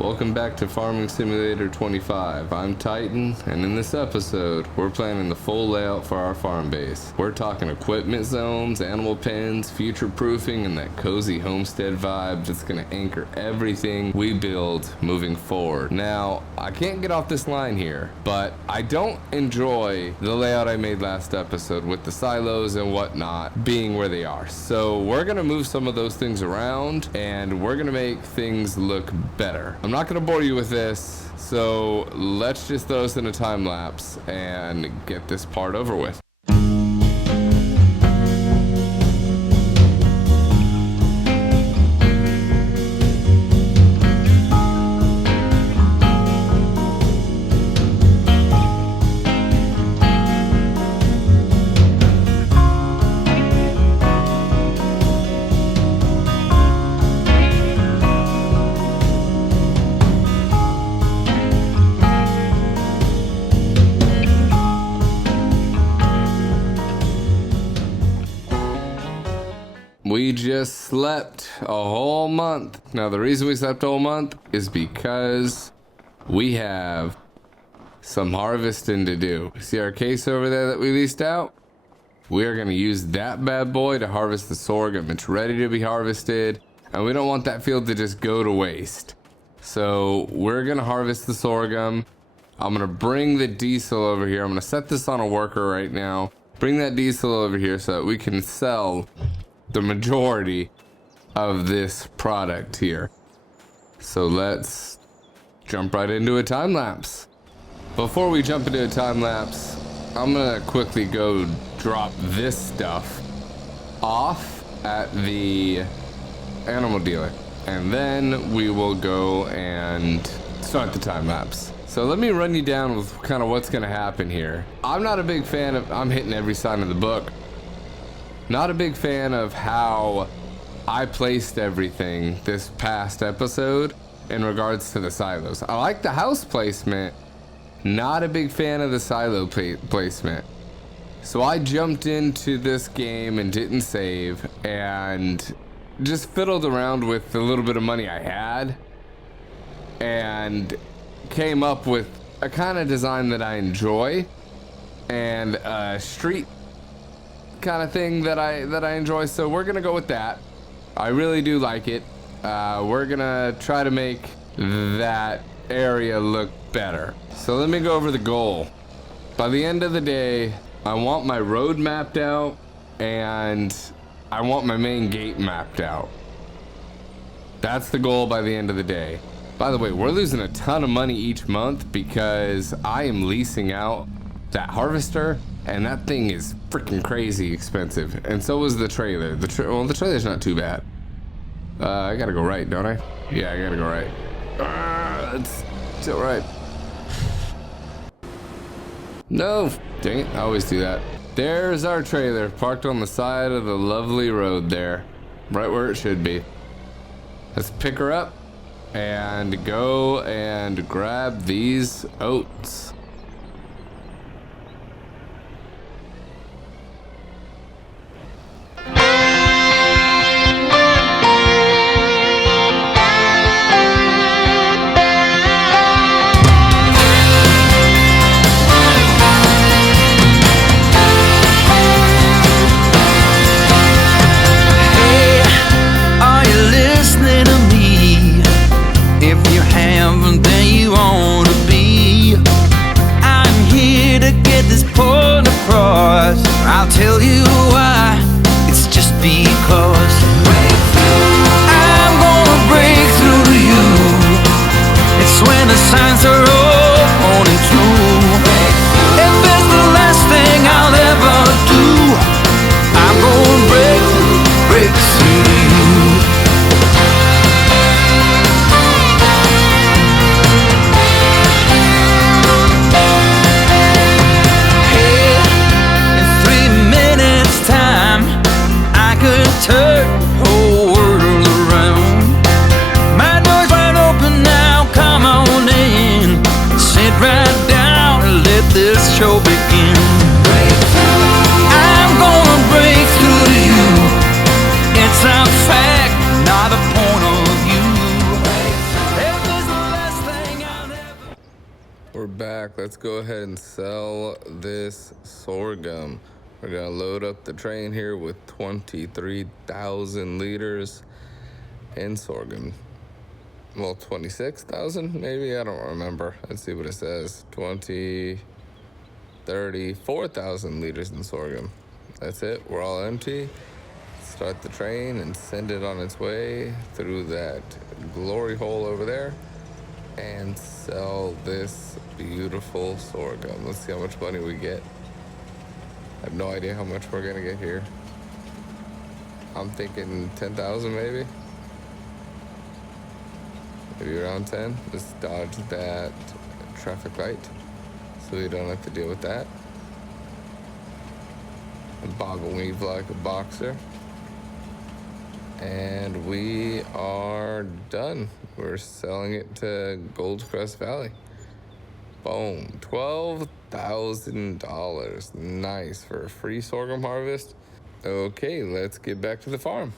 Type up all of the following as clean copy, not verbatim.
Welcome back to Farming Simulator 25. I'm Titan, and in this episode, we're planning the full layout for our farm base. We're talking equipment zones, animal pens, future proofing, and that cozy homestead vibe that's gonna anchor everything we build moving forward. Now, I can't get off this line here, but I don't enjoy the layout I made last episode with the silos and whatnot being where they are. So we're gonna move some of those things around, and we're gonna make things look better. I'm not gonna bore you with this, so let's just throw us in a time lapse and get this part over with. We just slept a whole month. Now, the reason we slept a whole month is because we have some harvesting to do. See our case over there that we leased out? We are going to use that bad boy to harvest the sorghum. It's ready to be harvested, and we don't want that field to just go to waste. So we're going to harvest the sorghum. I'm going to bring the diesel over here. I'm going to set this on a worker right now. Bring that diesel over here so that we can sell the majority of this product here. So let's jump right into a time lapse. Before we jump into a time lapse, I'm gonna quickly go drop this stuff off at the animal dealer, and then we will go and start the time lapse. So let me run you down with kind of what's gonna happen here. I'm not a big fan of, I'm hitting every sign of the book. Not a big fan of how I placed everything this past episode in regards to the silos. I like the house placement, not a big fan of the silo placement. So I jumped into this game and didn't save and just fiddled around with the little bit of money I had and came up with a kind of design that I enjoy and a street kind of thing that I enjoy, so we're gonna go with that. I really do like it. We're gonna try to make that area look better. So let me go over the goal. By the end of the day, I want my road mapped out and I want my main gate mapped out. That's the goal by the end of the day. By the way, we're losing a ton of money each month because I am leasing out that harvester, and that thing is freaking crazy expensive. And so was the trailer. Well, the trailer's not too bad. I gotta go right, don't I? Yeah, I gotta go right. It's still right. No, dang it, I always do that. There's our trailer, parked on the side of the lovely road there. Right where it should be. Let's pick her up and go and grab these oats. I'll tell you why, it's just because I'm gonna break through to you. It's when the signs are all pointing true. If it's the last thing I'll ever do, I'm gonna break through to you. Turn the whole We're back. Let's go ahead and sell this sorghum. We're gonna load up the train here with 23,000 liters in sorghum. Well, 26,000 maybe, I don't remember. Let's see what it says. 34,000 liters in sorghum. That's it, we're all empty. Start the train and send it on its way through that glory hole over there and sell this beautiful sorghum. Let's see how much money we get. I have no idea how much we're gonna get here. I'm thinking 10,000 maybe. Maybe around 10. Let's dodge that traffic light so we don't have to deal with that. And bob and weave like a boxer. And we are done. We're selling it to Goldcrest Valley. Boom, $12,000. Nice for a free sorghum harvest. Okay, let's get back to the farm.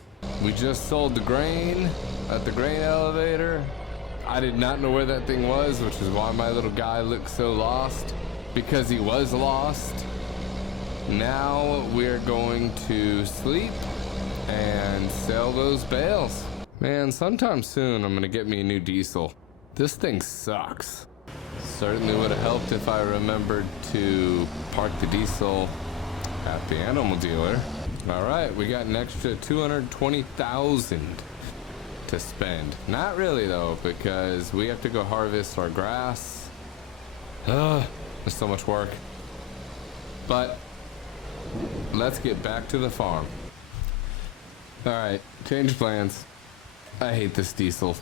We just sold the grain at the grain elevator. I did not know where that thing was, which is why my little guy looked so lost, because he was lost. Now we're going to sleep and sell those bales. Man, sometime soon I'm gonna get me a new diesel. This thing sucks. Certainly would have helped if I remembered to park the diesel at the animal dealer. All right, we got an extra 220,000 to spend. Not really though, because we have to go harvest our grass. There's so much work. But let's get back to the farm. All right, change plans. I hate this diesel.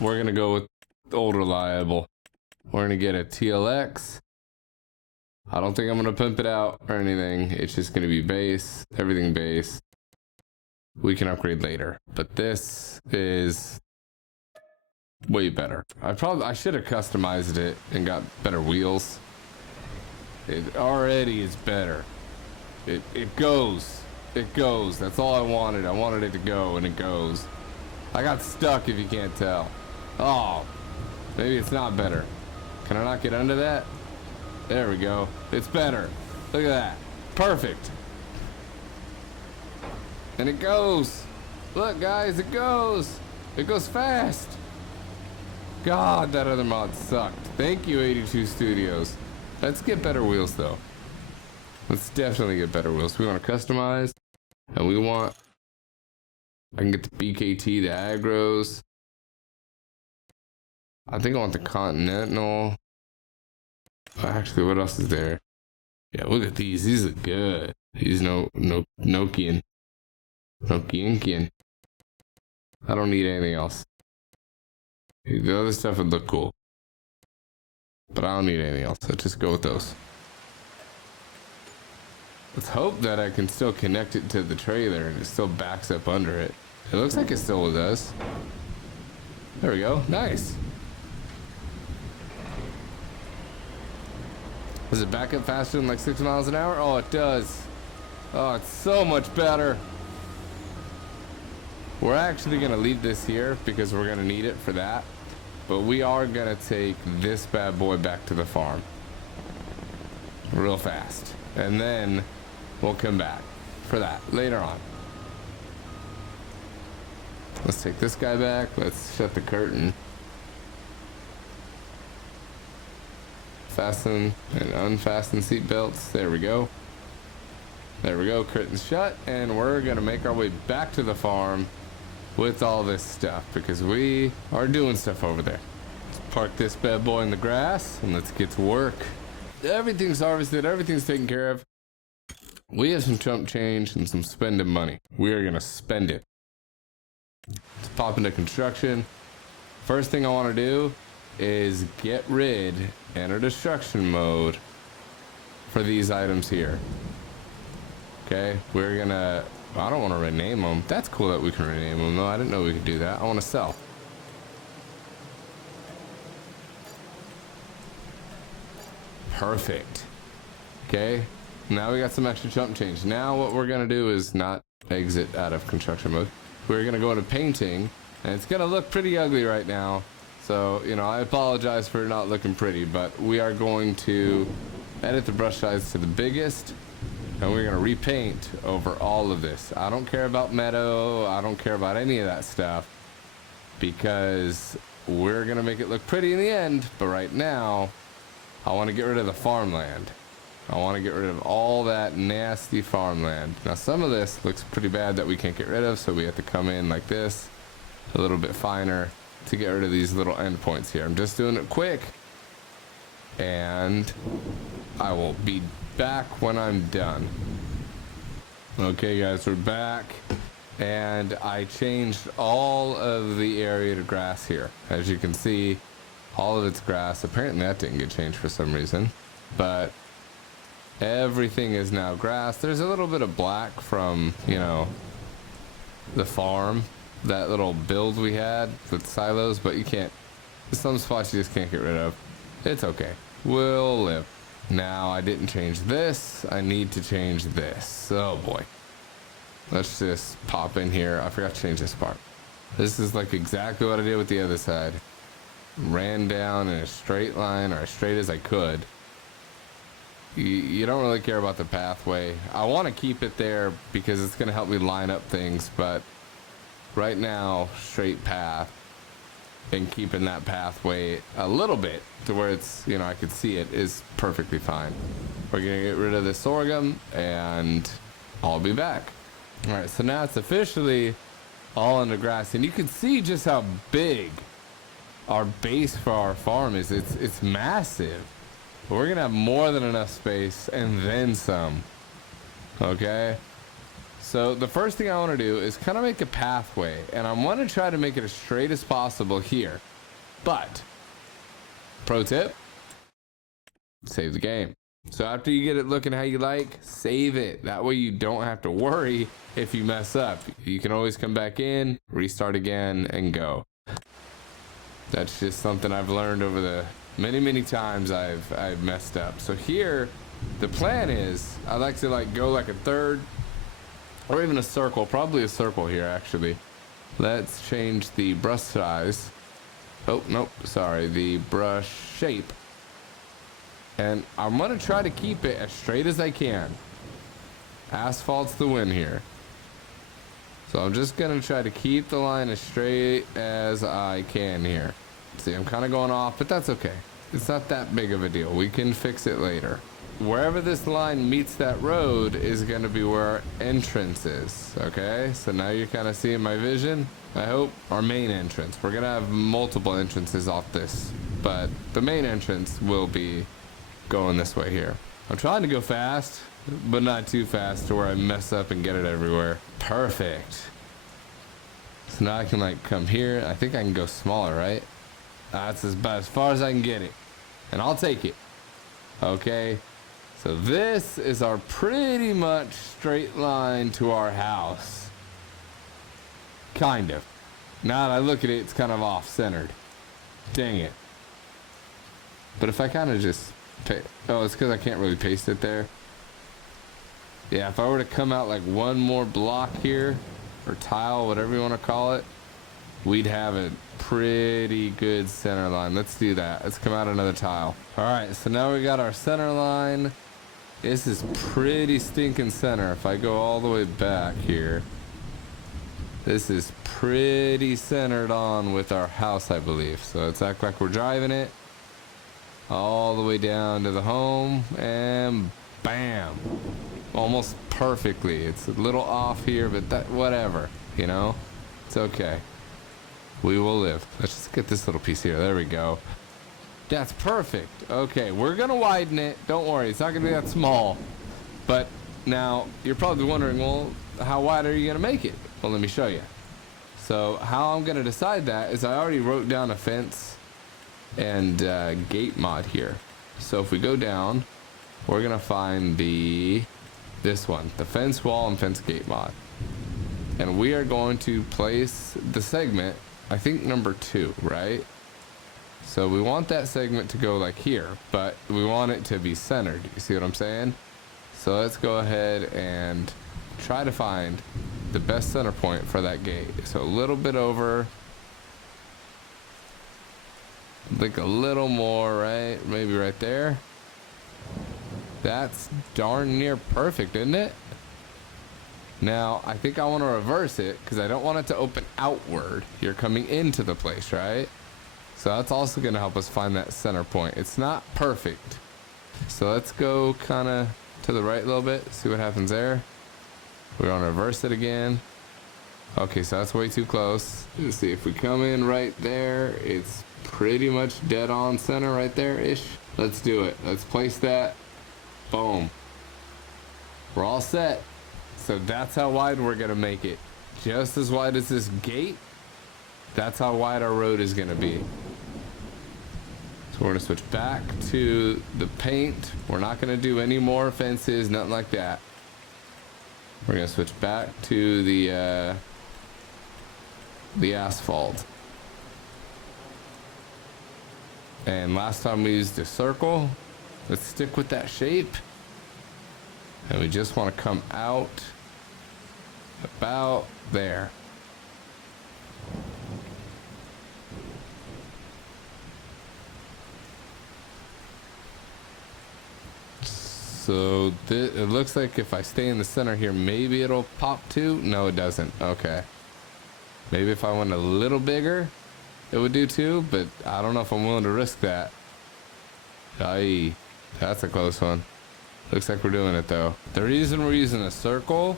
We're gonna go with old reliable. We're gonna get a TLX. I don't think I'm gonna pimp it out or anything. It's just gonna be base, everything base. We can upgrade later, but this is way better. I should have customized it and got better wheels. It already is better. It goes. It goes. That's all I wanted. I wanted it to go, and it goes. I got stuck, if you can't tell. Oh, maybe it's not better. Can I not get under that? There we go. It's better. Look at that. Perfect. And it goes. Look, guys, it goes. It goes fast. God, that other mod sucked. Thank you, 82 Studios. Let's get better wheels, though. Let's definitely get better wheels. We want to customize, and we want... I can get the BKT, the Agros. I think I want the Continental. Actually, what else is there? Yeah, look at these. These look good. These Nokian. Nokian. I don't need anything else. The other stuff would look cool, but I don't need anything else. Let's just go with those. Let's hope that I can still connect it to the trailer and it still backs up under it. It looks like it still does. There we go. Nice. Does it back up faster than like 6 miles an hour? Oh, it does. Oh, it's so much better. We're actually going to leave this here because we're going to need it for that. But we are going to take this bad boy back to the farm real fast. And then we'll come back for that later on. Let's take this guy back. Let's shut the curtain. Fasten and unfasten seat belts. There we go. There we go. Curtain's shut. And we're going to make our way back to the farm with all this stuff because we are doing stuff over there. Let's park this bad boy in the grass and let's get to work. Everything's harvested. Everything's taken care of. We have some chump change and some spending money. We are going to spend it. Let's pop into construction. First thing I want to do is get rid, enter destruction mode for these items here. Okay, we're gonna, I don't want to rename them. That's cool that we can rename them though. I didn't know we could do that. I want to sell. Perfect. Okay, now we got some extra chump change. Now what we're gonna do is not exit out of construction mode. We're gonna go into painting, and it's gonna look pretty ugly right now. So, you know, I apologize for not looking pretty, but we are going to edit the brush size to the biggest, and we're going to repaint over all of this. I don't care about meadow. I don't care about any of that stuff, because we're going to make it look pretty in the end. But right now, I want to get rid of the farmland. I want to get rid of all that nasty farmland. Now, some of this looks pretty bad that we can't get rid of, so we have to come in like this, a little bit finer, to get rid of these little endpoints here. I'm just doing it quick, and I will be back when I'm done. Okay, guys, we're back, and I changed all of the area to grass here. As you can see, all of it's grass. Apparently that didn't get changed for some reason, but everything is now grass. There's a little bit of black from, you know, the farm, that little build we had with silos, but you can't, some spots you just can't get rid of. It's okay, we'll live. Now, I didn't change this. I need to change this. Oh boy. Let's just pop in here. I forgot to change this part. This is like exactly what I did with the other side. Ran down in a straight line, or as straight as I could. You don't really care about the pathway. I want to keep it there because it's going to help me line up things, but right now, straight path, and keeping that pathway a little bit to where it's, you know, I could see it, is perfectly fine. We're going to get rid of the sorghum, and I'll be back. All right, so now it's officially all in the grass, and you can see just how big our base for our farm is. It's massive. But we're gonna have more than enough space and then some. Okay, so the first thing I want to do is kind of make a pathway, and I want to try to make it as straight as possible here. But pro tip, save the game. So after you get it looking how you like, save it. That way you don't have to worry if you mess up. You can always come back in, restart again, and go. That's just something I've learned over the many times I've messed up. So here, the plan is, I like to go like a third, or even a circle, probably a circle here actually. Let's change the brush size. Oh, nope, sorry, the brush shape. And I'm gonna try to keep it as straight as I can. Asphalt's the win here. So I'm just gonna try to keep the line as straight as I can here. See, I'm kind of going off, but that's okay. It's not that big of a deal. We can fix it later. Wherever this line meets that road is gonna be where our entrance is, okay? So now you're kind of seeing my vision, I hope. Our main entrance. We're gonna have multiple entrances off this, but the main entrance will be going this way here. I'm trying to go fast, but not too fast to where I mess up and get it everywhere. Perfect. So now I can come here. I think I can go smaller, right? That's about as far as I can get it, and I'll take it. Okay, so this is our pretty much straight line to our house. Kind of. Now that I look at it, it's kind of off-centered. Dang it. But if I kind of just oh, it's because I can't really paste it there. Yeah, if I were to come out one more block here, or tile, whatever you want to call it, we'd have a pretty good center line. Let's do that. Let's come out another tile. All right, so now we got our center line. This is pretty stinking center. If I go all the way back here, this is pretty centered on with our house, I believe. So let's act like we're driving it all the way down to the home, and bam, almost perfectly. It's a little off here, but that, whatever, you know, it's okay. We will live. Let's just get this little piece here. There we go. That's perfect. Okay, we're gonna widen it. Don't worry, it's not gonna be that small. But now you're probably wondering, well, how wide are you gonna make it? Well, let me show you. So how I'm gonna decide that is I already wrote down a fence and gate mod here. So if we go down, we're gonna find this one, the fence wall and fence gate mod. And we are going to place the segment, I think number 2, right? So we want that segment to go here, but we want it to be centered. You see what I'm saying? So let's go ahead and try to find the best center point for that gate. So a little bit over Like a little more, right? Maybe right there. That's darn near perfect, isn't it? Now, I think I want to reverse it because I don't want it to open outward. You're coming into the place, right? So that's also going to help us find that center point. It's not perfect. So let's go kind of to the right a little bit, see what happens there. We're going to reverse it again. Okay, so that's way too close. Let's see if we come in right there. It's pretty much dead on center right there-ish. Let's do it. Let's place that. Boom. We're all set. So that's how wide we're going to make it. Just as wide as this gate. That's how wide our road is going to be. So we're going to switch back to the paint. We're not going to do any more fences, nothing like that. We're going to switch back to the asphalt. And last time we used a circle. Let's stick with that shape. And we just want to come out about there. So it looks like if I stay in the center here, maybe it'll pop too. No, it doesn't. Okay. Maybe if I went a little bigger, it would do too, but I don't know if I'm willing to risk that. Aye, that's a close one. Looks like we're doing it though. The reason we're using a circle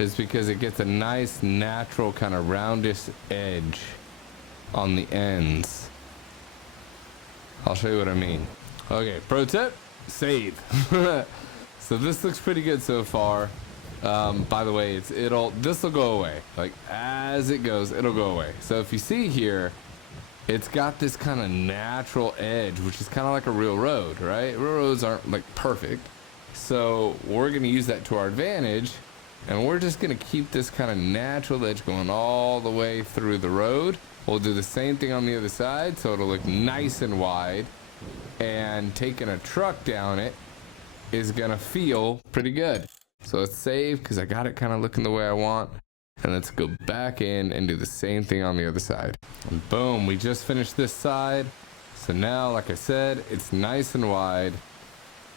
is because it gets a nice natural kind of roundish edge on the ends. I'll show you what I mean. Okay, pro tip, save. So this looks pretty good so far. By the way, this will go away. Like as it goes, it'll go away. So if you see here, it's got this kind of natural edge, which is kind of like a real road, right? Real roads aren't like perfect. So we're going to use that to our advantage, and we're just going to keep this kind of natural edge going all the way through the road. We'll do the same thing on the other side, so it'll look nice and wide, and taking a truck down it is going to feel pretty good. So let's save because I got it kind of looking the way I want. And let's go back in and do the same thing on the other side. And boom, we just finished this side. So now, like I said, it's nice and wide.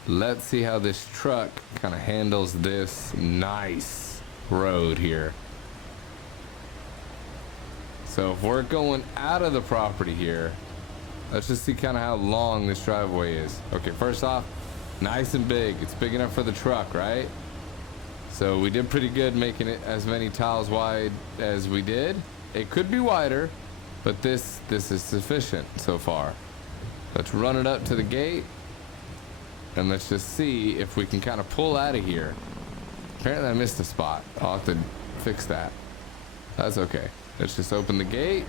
Let's see how this truck kind of handles this nice road here. So if we're going out of the property here, let's just see kind of how long this driveway is. Okay, first off, nice and big. It's big enough for the truck, right? So we did pretty good making it as many tiles wide as we did. It could be wider, but this is sufficient so far. Let's run it up to the gate, and let's just see if we can kind of pull out of here. Apparently I missed a spot. I'll have to fix that. That's okay. Let's just open the gate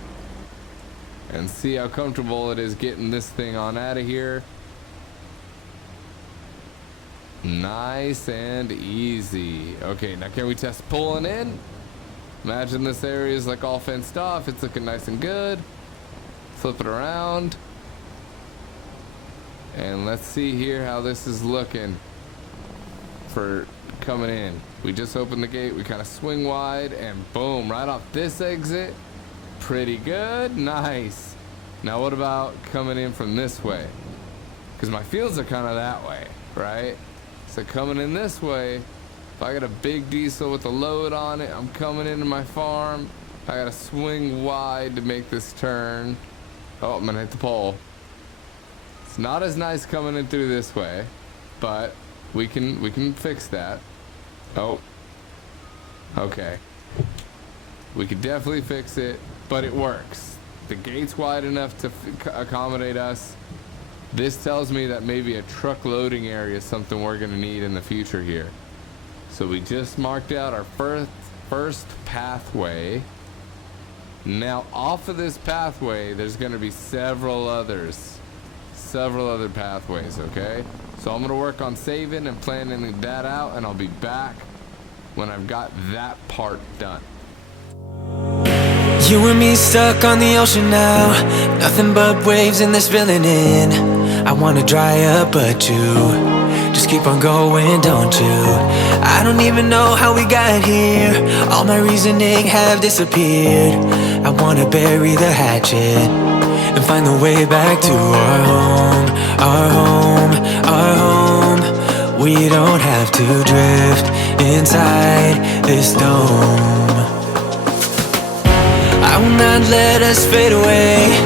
and see how comfortable it is getting this thing on out of here. Nice and easy. Okay, now can we test pulling in? Imagine this area is like all fenced off. It's looking nice and good. Flip it around. And let's see here how this is looking for coming in. We just opened the gate. We kind of swing wide and boom, right off this exit. Pretty good. Nice. Now what about coming in from this way? Because my fields are kind of that way, right? So coming in this way, if I got a big diesel with a load on it, I'm coming into my farm. I gotta swing wide to make this turn. Oh, I'm gonna hit the pole. It's not as nice coming in through this way, but we can fix that. Oh, okay. We could definitely fix it, but it works. The gate's wide enough to accommodate us. This tells me that maybe a truck loading area is something we're going to need in the future here. So we just marked out our first pathway. Now off of this pathway, there's going to be several other pathways, okay? So I'm going to work on saving and planning that out, and I'll be back when I've got that part done. You and me stuck on the ocean now. Nothing but waves in this filling in. I wanna dry up but you just keep on going, don't you? I don't even know how we got here. All my reasoning have disappeared. I wanna bury the hatchet and find the way back to our home, our home, our home. We don't have to drift inside this dome. I will not let us fade away.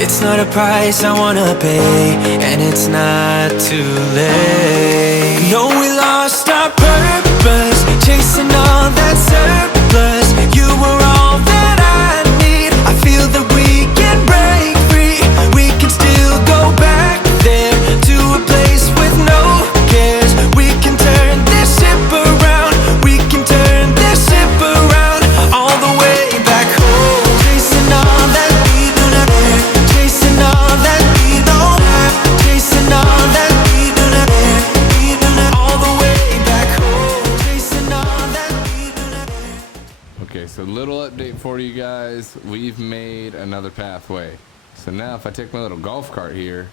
It's not a price I wanna pay, and it's not too late. No, we lost our purpose, chasing all that surplus. You were all that I need. I feel that we can break free. We can still go back there to a place with no cares. We can turn this ship around. We can turn this ship around all the way back home. Chasing all that we do not care. Chasing all that we don't have. Chasing all that we do not care. We do not all the way back home. Chasing all that we do not care. Okay, so little update for you guys. We've made another pathway. So now if I take my little golf cart here,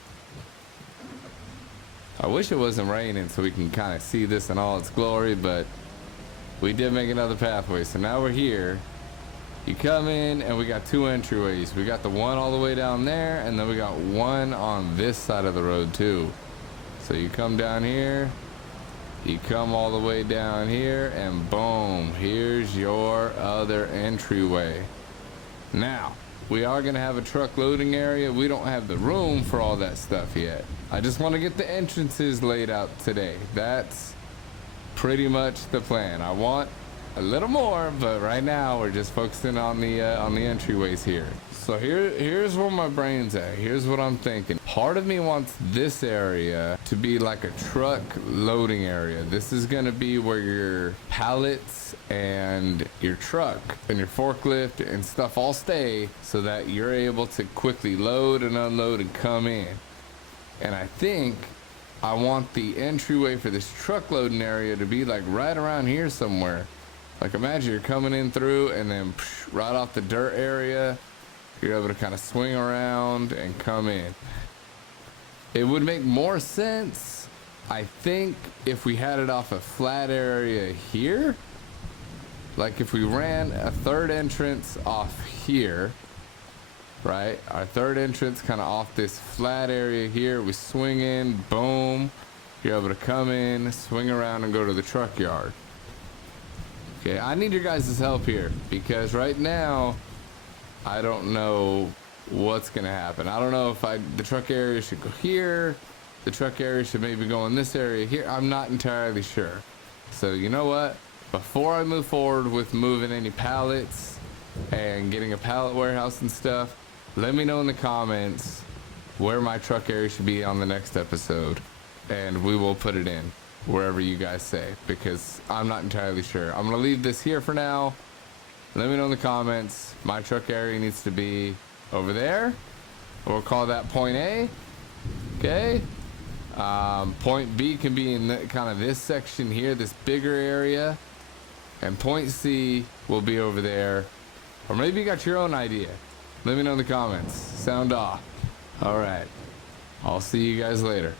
I wish it wasn't raining so we can kind of see this in all its glory, but we did make another pathway. So now we're here. You come in and we got two entryways. We got the one all the way down there, and then we got one on this side of the road too. So you come down here, you come all the way down here, and boom, here's your other entryway. Now, we are gonna have a truck loading area. We don't have the room for all that stuff yet. I just want to get the entrances laid out today. That's pretty much the plan. I want a little more, but right now we're just focusing on the entryways here. So here's where my brain's at. Here's what I'm thinking. Part of me wants this area to be like a truck loading area. This is gonna be where your pallets and your truck and your forklift and stuff all stay, so that you're able to quickly load and unload and come in. And I think I want the entryway for this truck loading area to be like right around here somewhere. Like imagine you're coming in through, and then right off the dirt area, you're able to kind of swing around and come in. It would make more sense, I think, if we had it off a flat area here. Like if we ran a third entrance off here, right? Our third entrance kind of off this flat area here. We swing in, boom. You're able to come in, swing around, and go to the truck yard. Okay, I need your guys' help here, because right now I don't know what's gonna happen. I don't know if the truck area should go here, the truck area should maybe go in this area here. I'm not entirely sure. So you know what? Before I move forward with moving any pallets and getting a pallet warehouse and stuff, let me know in the comments where my truck area should be on the next episode, and we will put it in wherever you guys say, because I'm not entirely sure. I'm gonna leave this here for now. Let me know in the comments. My truck area needs to be over there. We'll call that point A. Okay. Point B can be in kind of this section here, this bigger area. And point C will be over there. Or maybe you got your own idea. Let me know in the comments. Sound off. All right. I'll see you guys later.